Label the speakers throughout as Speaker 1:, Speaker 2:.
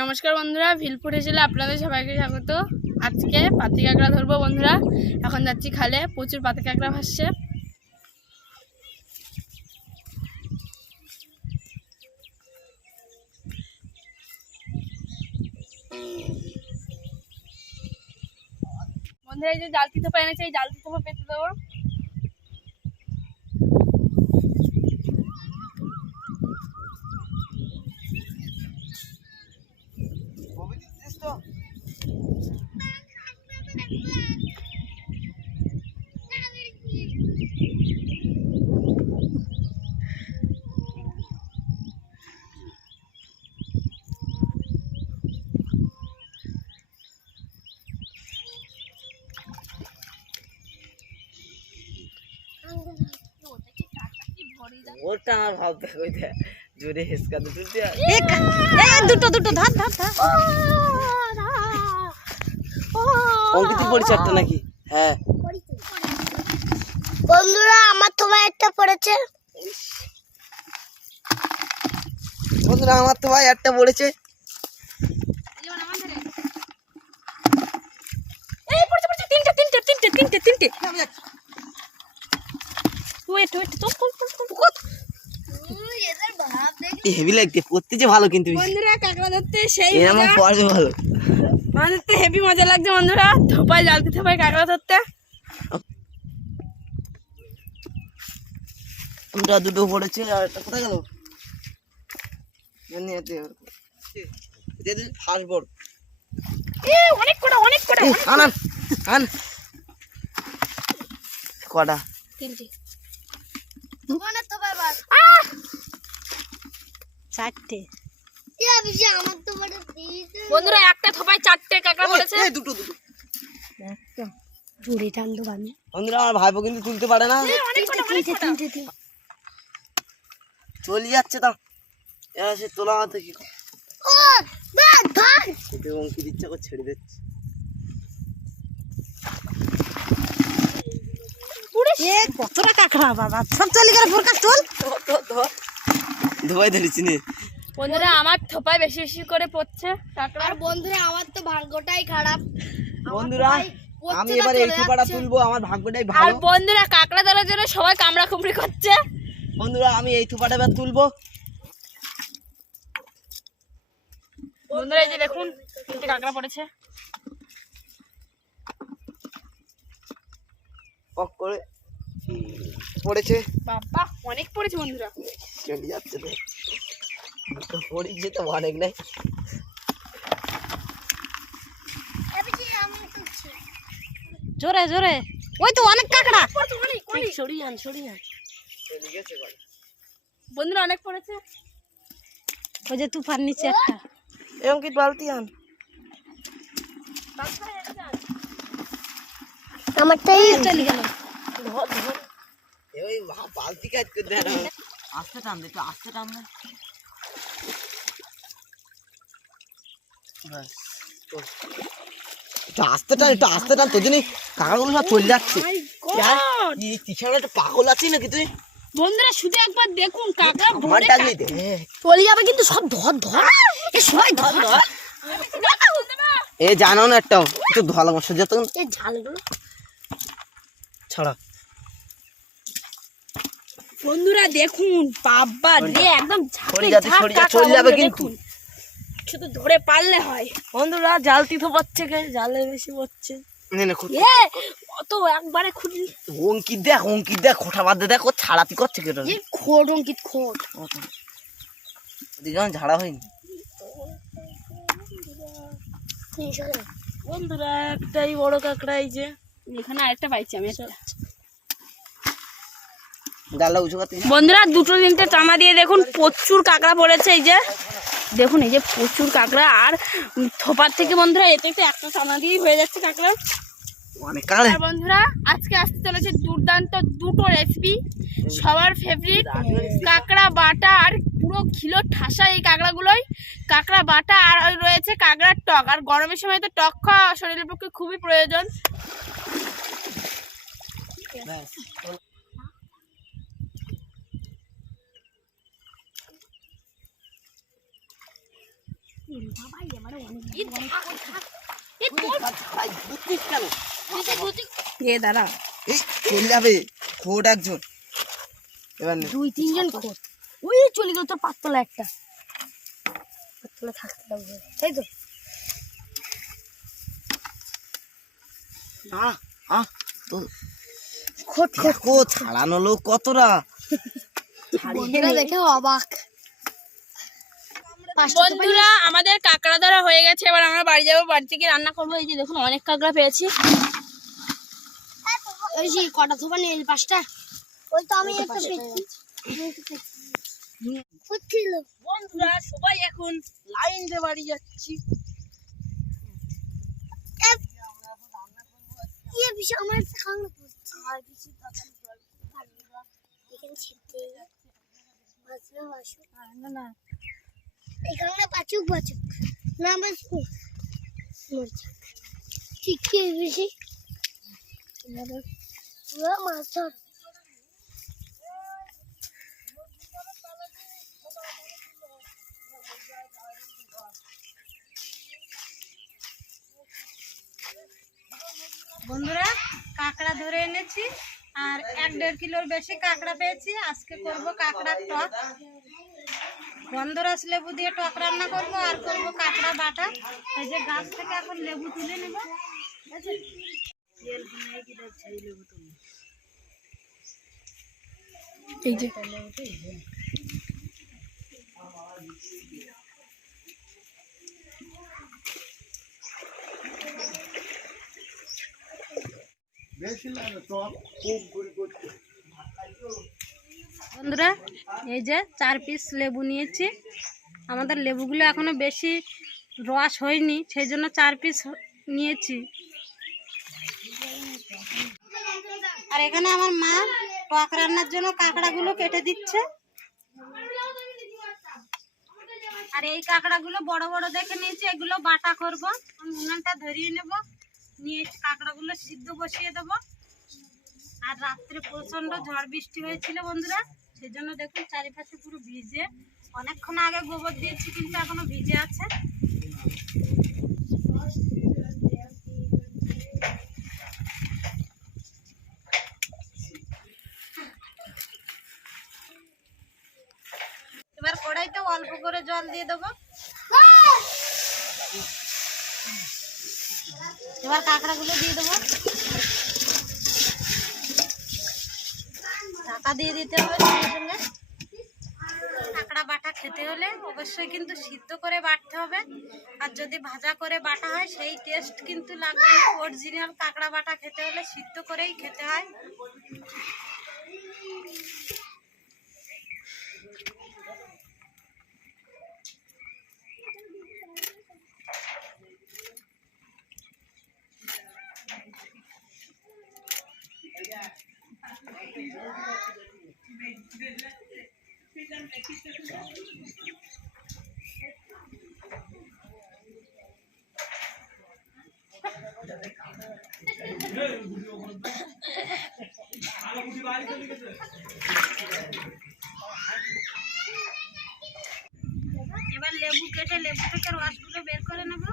Speaker 1: নমস্কার বন্ধুরা, ভিলপুর জেলে আপনাদের সবাইকে স্বাগত। আজকে পাতি কাঁকড়া ধরবো বন্ধুরা। এখন যাচ্ছি খালে, প্রচুর পাতি কাঁকড়া ভাসছে। বন্ধুরা, এই যে জালতি থোপা এনেছে, এই জালতি থোপা পেতে দেবো।
Speaker 2: ওটা আমার ভাবতে কইতে জোরে হেসকা দুটো
Speaker 3: দুটো দুটো ধর ধর ধর।
Speaker 2: অঙ্কিতি পরিচয়টা নাকি? হ্যাঁ।
Speaker 3: বন্ধুরা আমার তোমার একটা পড়েছে।
Speaker 2: বন্ধুরা আমার তো ভাই একটা পড়েছে।
Speaker 3: এই পড়ছে পড়ছে তিনটে তিনটে তিনটে তিনটে তিনটে। ওয়েট ওয়েট তো
Speaker 2: হেভি লাগতে পড়তে যে ভালো কিন্তু
Speaker 1: বন্ধুরা কাঁকড়া ধরতে সেই
Speaker 2: এরকম পড়বে ভালো।
Speaker 1: মাছ ধরতে হেভি মজা লাগছে বন্ধুরা। থোপায় জালতি থোপায় কাঁকড়া ধরতে।
Speaker 2: আমরা দুটো পড়েছে আর একটা কোথায় গেল? জানি এতে ফার্স্ট বোর্ড
Speaker 1: অনেক কটা অনেক কটা
Speaker 2: আন আন আন। কটা?
Speaker 1: তিনটে।
Speaker 3: চারটে।
Speaker 1: বন্ধুরা একটা থোপায় চারটে কাঁকড়া পড়েছে।
Speaker 2: দুটো দুটো।
Speaker 3: জুড়ে টান আমি।
Speaker 2: বন্ধুরা আমার ভাইপো কিন্তু তুলতে পারে না। চলে যাচ্ছে তা। এরা সে তোলা হাতে কি অঙ্কিত ইচ্ছা করে ছেড়ে দিচ্ছে।
Speaker 3: কতটা কাঁকড়া বাবা। সব চলে গেল ফোরকাস চল।
Speaker 2: ধোয়াই ধরেছি নে।
Speaker 1: বন্ধুরা আমার থোপায় বেশি বেশি করে পড়ছে। কাঁকড়া
Speaker 3: বন্ধুরা আমার তো ভাগ্যটাই খারাপ।
Speaker 2: বন্ধুরা আমি এবার এই থোপাটা তুলবো আমার ভাগ্যটাই ভালো।
Speaker 1: আর বন্ধুরা কাঁকড়া ধরার জন্য সবাই কামড়া কুমড়ি করছে।
Speaker 2: বন্ধুরা আমি এই থোপাটা এবার তুলবো।
Speaker 1: বন্ধুরা এই যে দেখুন তিনটে কাঁকড়া পড়েছে।
Speaker 2: পক করে পড়েছে?
Speaker 1: বাবা অনেক পড়েছে বন্ধুরা।
Speaker 2: চলে যাচ্ছে তো। পড়েছে তো অনেক নাই।
Speaker 3: জোরে জোরে। ওই তো অনেক কাঁকড়া। সরিয়ে আন সরিয়ে আন।
Speaker 1: বন্ধুরা অনেক পড়েছে।
Speaker 3: ওই যে তুফান নিচে একটা।
Speaker 2: এই অঙ্কিত বালতি আন।
Speaker 3: আমারটাই চলে গেল
Speaker 2: এ ওই বালতি কাজ করে দেয়। আস্তে টান দে একটু আস্তে টান দে। একটু আস্তে টান একটু আস্তে টান তোর জন্য কাকাগুলো সব চলে যাচ্ছে। পিছনে একটা পাগল আছিস নাকি তুই?
Speaker 1: বন্ধুরা শুধু একবার দেখুন ভরে
Speaker 3: চলে যাবে কিন্তু সব ধর ধর। এ সবাই ধর ধর।
Speaker 2: এ জানো না একটা একটু মশা যেত
Speaker 3: এই ঝালগুলো।
Speaker 2: ছাড়া।
Speaker 1: বন্ধুরা দেখুন বাবা রে একদম
Speaker 2: চলে যাবে কিন্তু।
Speaker 1: শুধু ধরে পারলে হয়।
Speaker 3: বন্ধুরা জালতি তো পাচ্ছে কে? জালে বেশি পড়ছে।
Speaker 2: নে না খুব
Speaker 1: এ অত একবারে খুঁজলি
Speaker 2: অঙ্কিত দেখ অঙ্কিত দেখ খোটা বাদ দেখ ও ছাড়াতি করছে কেটে
Speaker 1: যে খোট অঙ্কিত খোট।
Speaker 2: আমার ঝাড়া হয়নি।
Speaker 3: বন্ধুরা একটাই বড় কাঁকড়া এই যে।
Speaker 1: এখানে আরেকটা পাইছি আমি একটা। বন্ধুরা দুটো তিনটে টানা দিয়ে দেখুন প্রচুর কাঁকড়া পড়েছে এই যে। দেখুন এই যে প্রচুর কাঁকড়া আর থোপার থেকে বন্ধুরা এতে তো একটা টানা দিয়েই হয়ে যাচ্ছে কাঁকড়া।
Speaker 2: কালে
Speaker 1: বন্ধুরা আজকে আসতে চলেছে দুর্দান্ত দুটো রেসিপি সবার ফেভারিট কাঁকড়া বাটা আর পুরো কিলো ঠাসা এই কাঁকড়াগুলোই। কাঁকড়া বাটা আর রয়েছে কাঁকড়ার টক আর গরমের সময় তো টক খাওয়া শরীরের পক্ষে খুবই প্রয়োজন। এ দাঁড়া।
Speaker 2: এই চলে যাবে। খোট একজন। এবার
Speaker 3: দুই তিনজন খোঁজ ওই চলে গেল তোর পাতলা একটা। পাতলা থাকতে লাগবে। তাই তো।
Speaker 2: না আহ তো
Speaker 3: খোট
Speaker 2: ছাড়ানো লোক কতটা?
Speaker 3: দেখে অবাক।
Speaker 1: বন্ধুরা আমাদের কাঁকড়া ধরা হয়ে গেছে এবার আমরা বাড়ি যাব বাড়ি থেকে রান্না করব। এই যে দেখুন অনেক কাঁকড়া পেয়েছি।
Speaker 3: ওই যে কটা থোপা নিয়ে পাঁচটা? ওই তো আমি একটা পেয়েছি।
Speaker 1: বন্ধুরা সবাই এখন লাইন দিয়ে বাড়ি যাচ্ছি।
Speaker 3: ইয়ে আমার খাওয়ানো পড়ছে। আর কিছু তখন এখানে ছিটতে না না। এখানে পাচুক বাচুক। না বেশি মাছ ধর।
Speaker 4: বন্ধুরা, কাঁকড়া ধরে এনেছি। আর এক দেড় কিলোর বেশি কাঁকড়া পেয়েছি। আজকে করব কাঁকড়ার টক। গন্ধরস লেবু দিয়ে টক রান্না করব আর করব কাঁকড়া বাটা। এই যে গাছ থেকে এখন লেবু তুলে নেব।
Speaker 1: এই যে।
Speaker 4: বন্ধুরা, এই যে চার পিস লেবু নিয়েছি। আমাদের লেবুগুলো এখনও বেশি রস হয়নি, সেই জন্য চার পিস নিয়েছি। আর এখানে আমার মা টক রান্নার জন্য কাঁকড়াগুলো কেটে দিচ্ছে। আর এই কাঁকড়াগুলো বড় বড় দেখে নিয়েছি, এগুলো বাটা করব। উনানটা ধরিয়ে নেব, নিয়ে কাঁকড়াগুলো সিদ্ধ বসিয়ে দেব। আর রাত্রে প্রচণ্ড ঝড় বৃষ্টি হয়েছিল বন্ধুরা। সেই জন্য দেখুন চারিপাশে পুরো ভিজে। অনেকক্ষণ আগে গোবর দিয়েছি, কিন্তু এখনও ভিজে আছে। এবার কড়াইতে অল্প করে জল দিয়ে দেবো। এবার কাঁকড়াগুলো দিয়ে দেবো। ঢাকা দিয়ে দিতে হবে সঙ্গে কাঁকড়া বাটা খেতে হলে অবশ্যই কিন্তু সিদ্ধ করে বাটতে হবে। আর যদি ভাজা করে বাটা হয়, সেই টেস্ট কিন্তু লাগবে না। অরিজিনাল কাঁকড়া বাটা খেতে হলে সিদ্ধ করেই খেতে হয়। এবার লেবু কেটে লেবু থেকে রসগুলো বের করে নেব।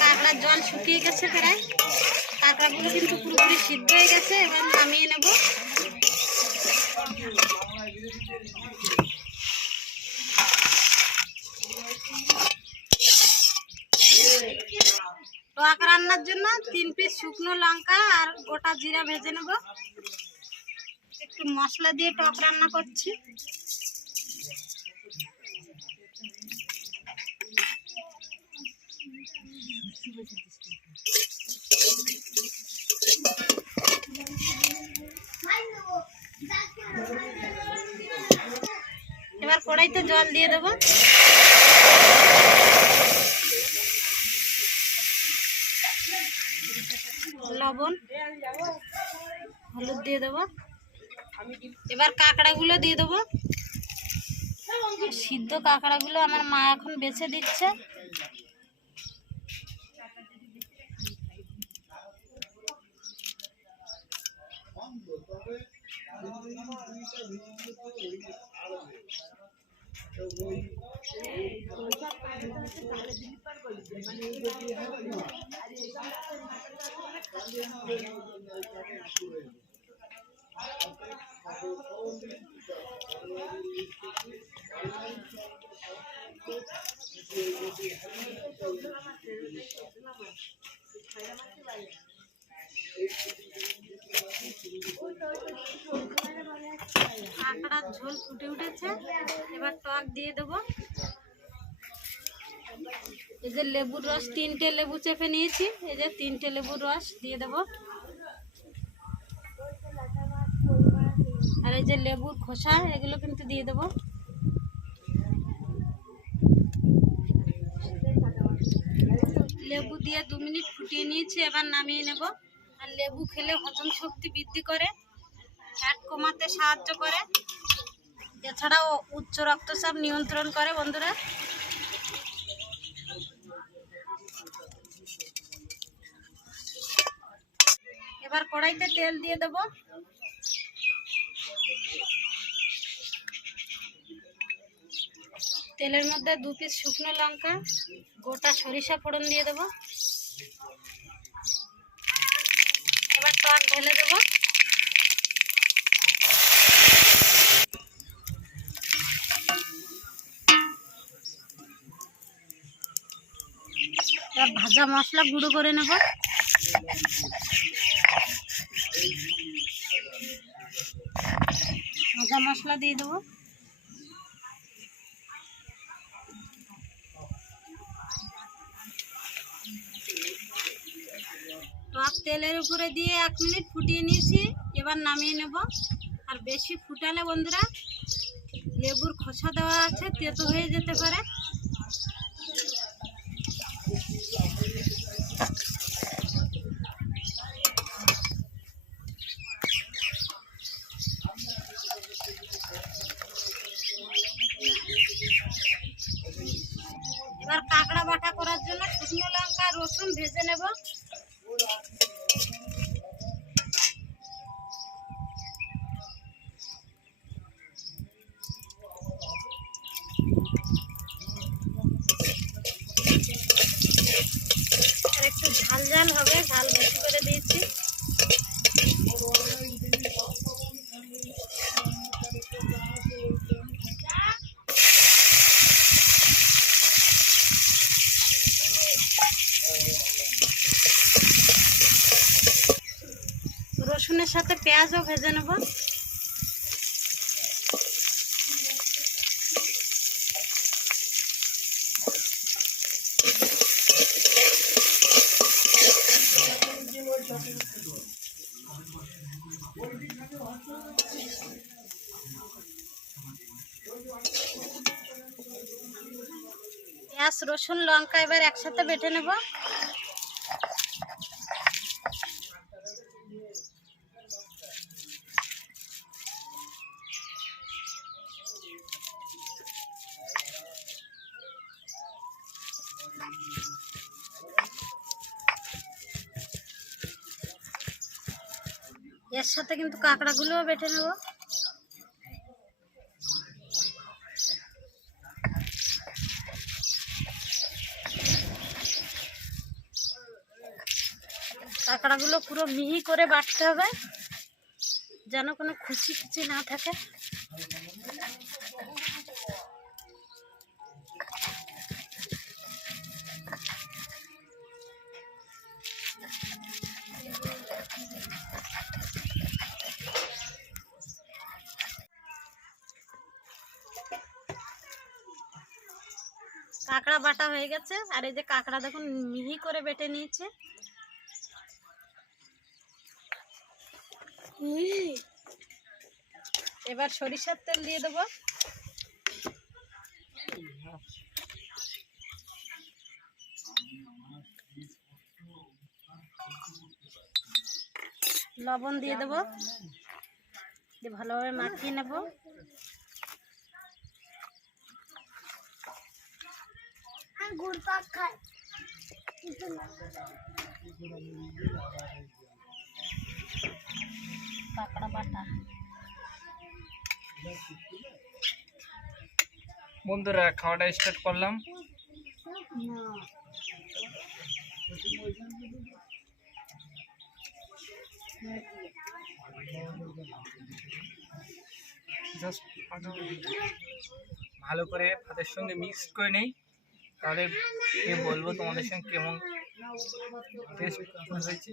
Speaker 4: কাঁকড়ার জল শুকিয়ে গেছে প্রায়। কাঁকড়াগুলো কিন্তু পুরোপুরি সিদ্ধ হয়ে গেছে, এবার নামিয়ে নেব। টক রান্নার জন্য তিন পিস শুকনো লঙ্কা আর গোটা জিরা ভেজে নেব। একটু মশলা দিয়ে টক রান্না করছি। এবার কড়াইতে জল দিয়ে দেবো। লবণ, হলুদ দিয়ে দেবো। এবার কাঁকড়াগুলো দিয়ে দেবো। সিদ্ধ কাঁকড়াগুলো আমার মা এখন বেছে দিচ্ছে। কাঁকড়ার ঝোল ফুটে উঠেছে। এবার টক দিয়ে দেবো। এই যে লেবুর রস, তিনটে লেবু চেপে নিয়েছি। এই যে তিনটে লেবুর রস দিয়ে দেবো। আর এই যে লেবুর খোসা, এগুলো কিন্তু দিয়ে দেবো। লেবু দিয়ে দু মিনিট ফুটিয়ে নিয়েছি, এবার নামিয়ে নেব। আর লেবু খেলে হজম শক্তি বৃদ্ধি করে ফ্যাট কমাতে সাহায্য করে। এছাড়াও উচ্চ রক্তচাপ নিয়ন্ত্রণ করে, বন্ধুরা। এবার কড়াইতে তেল দিয়ে দেব। তেলের মধ্যে দু পিস শুকনো লঙ্কা, গোটা সরিষা ফোড়ন দিয়ে দেব। এবার টক ঢেলে দেবো। ভাজা মশলা গুঁড়ো করে নেব। ভাজা মশলা দিয়ে দেবো। টক তেলের উপরে দিয়ে এক মিনিট ফুটিয়ে নিয়েছি, এবার নামিয়ে নেব। আর বেশি ফুটালে বন্ধুরা, লেবুর খোসা দেওয়া আছে, তেতো হয়ে যেতে পারে। এবার কাঁকড়া বাটা করার জন্য শুকনো লঙ্কা, রসুন ভেজে নেব আর একটু ঝাল ঝাল হবে ঝাল বেশি করে দিয়েছি রসুনের সাথে পেঁয়াজও ভেজে নেব। পেঁয়াজ রসুন লঙ্কা এবার একসাথে বেটে নেব। এর সাথে কিন্তু কাঁকড়াগুলোও বেটে নেব। কাঁকড়াগুলো পুরো মিহি করে বাটতে হবে, যেন কোনো খুশি খুশি না থাকে। কাঁকড়া বাটা হয়ে গেছে। আর এই যে কাঁকড়া দেখুন, মিহি করে বেটে নিয়েছে। এবার সরিষার তেল দিয়ে দেবো। লবণ দিয়ে দেবো। ভালোভাবে মাখিয়ে নেব।
Speaker 3: আর খায়
Speaker 4: কাঁকড়া বাটা।
Speaker 5: বন্ধুরা খাওয়াটা স্টার্ট করলাম। জাস্ট ভালো করে ভাতের সঙ্গে মিক্স করে নেই। তাহলে বলব তোমাদের সঙ্গে কেমন টেস্ট হয়েছে?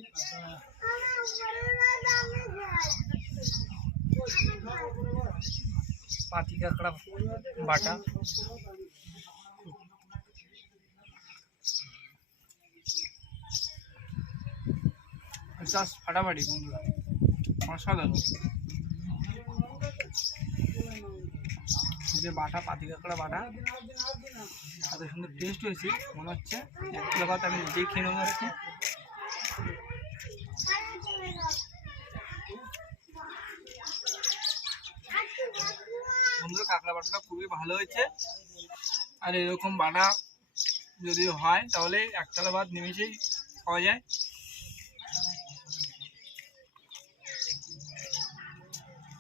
Speaker 5: পাতি কাঁকড়া বাটা। জাস্ট ফাটাফাটি অসাধারণ। যে বাটা, পাতি কাঁকড়া বাটা। এত সুন্দর টেস্ট হয়েছে। মনে হচ্ছে এক ভাত আমি নিজেই খেয়ে নেব আজকে বন্ধুরা কাঁকড়া বাটাটা খুবই ভালো হয়েছে। আর এরকম বাটা যদি হয়, তাহলে একতলা ভাত নিমেষেই খাওয়া যায়।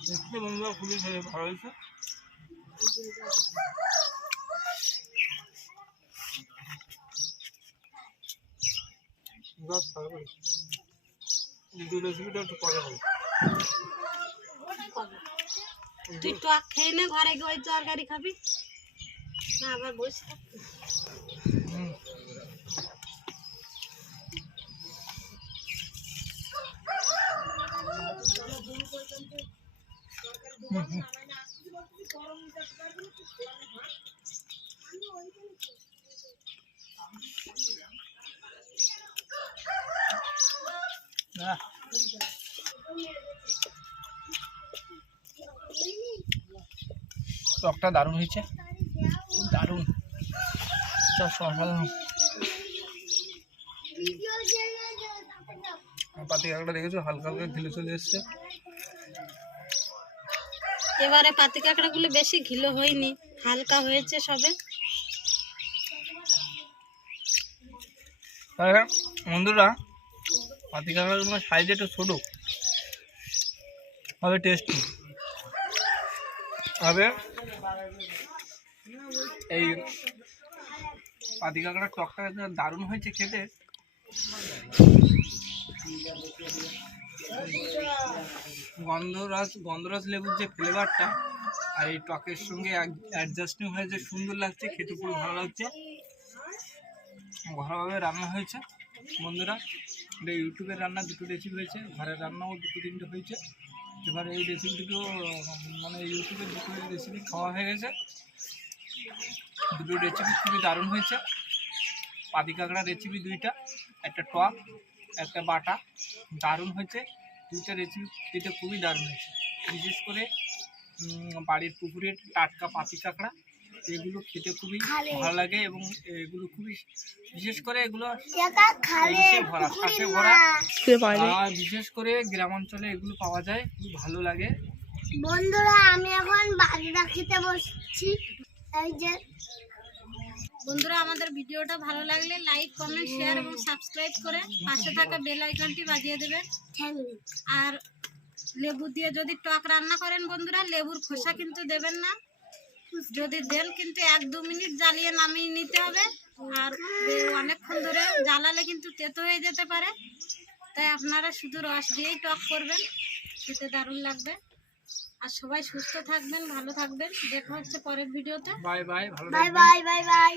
Speaker 5: দেখতে বন্ধুরা, খুবই ভালো হয়েছে বাস, ভালো হয়েছে। দ্বিতীয় রেসিপিটা একটু পরে হবে
Speaker 4: তুই টক খেয়ে নে ঘরে গিয়ে ওই তরকারি খাবি। না আবার বসে থাক।
Speaker 5: টকটা দারুণ হয়েছে। দারুণ। পাতি কাঁকড়া দেখেছ? হালকা হালকা ঢিলে চলে এসছে।
Speaker 4: এবারে পাতি কাঁকড়াগুলো বেশি ঘিলো হয়নি হালকা হয়েছে সবে।
Speaker 5: বন্ধুরা পাতি কাঁকড়াগুলো সাইজে একটু ছোটো। হবে টেস্টি হবে। এই পাতি কাঁকড়ার টকটা দারুণ হয়েছে খেতে। গন্ধরাস গন্ধরাস লেবুর যে ফ্লেভারটা আর এই টকের সঙ্গে অ্যাডজাস্টিং হয়ে যে সুন্দর লাগছে, খেতে খুবই ভালো লাগছে। ঘরোয়াভাবে রান্না হয়েছে, বন্ধুরা। ইউটিউবের রান্না দুটো রেসিপি হয়েছে ঘরের রান্নাও দুটো তিনটে হয়েছে। এবার এই রেসিপিটিও মানে ইউটিউবে দুটো রেসিপি খাওয়া হয়ে গেছে। দুটো রেসিপি খুবই দারুণ হয়েছে। পাতি কাঁকড়া রেসিপি দুইটা, একটা টক, একটা বাটা, দারুণ হয়েছে। দুইটা রেসিপি দুইটা খুবই দারুণ হয়েছে। বিশেষ করে বাড়ির পুকুরের টাটকা পাতি কাঁকড়া এগুলো খেতে খুবই ভালো লাগে এবং এগুলো খুবই বিশেষ করে এগুলো
Speaker 3: একা
Speaker 5: ভরা, শ্বাসে ভরা। বিশেষ করে গ্রামাঞ্চলে এগুলো পাওয়া যায় খুব ভালো লাগে।
Speaker 3: বন্ধুরা আমি এখন বাগদা খেতে বসছি। এই যে
Speaker 4: বন্ধুরা আমাদের ভিডিওটা ভালো লাগলে লাইক কমেন্ট শেয়ার এবং সাবস্ক্রাইব করে পাশে থাকা বেল আইকনটি বাজিয়ে দেবেন। আর লেবু দিয়ে যদি টক রান্না করেন বন্ধুরা লেবুর খোসা কিন্তু দেবেন না। যদি দেন কিন্তু এক দু মিনিট জ্বালিয়ে নামিয়ে নিতে হবে। আর অনেকক্ষণ ধরে জ্বালালে কিন্তু তেতো হয়ে যেতে পারে। তাই আপনারা শুধু রস দিয়েই টক করবেন। খেতে দারুণ লাগবে। আর সবাই সুস্থ থাকবেন ভালো থাকবেন। দেখা হচ্ছে পরের ভিডিওতে।
Speaker 5: বাই বাই ভালো
Speaker 3: বাই বাই বাই বাই।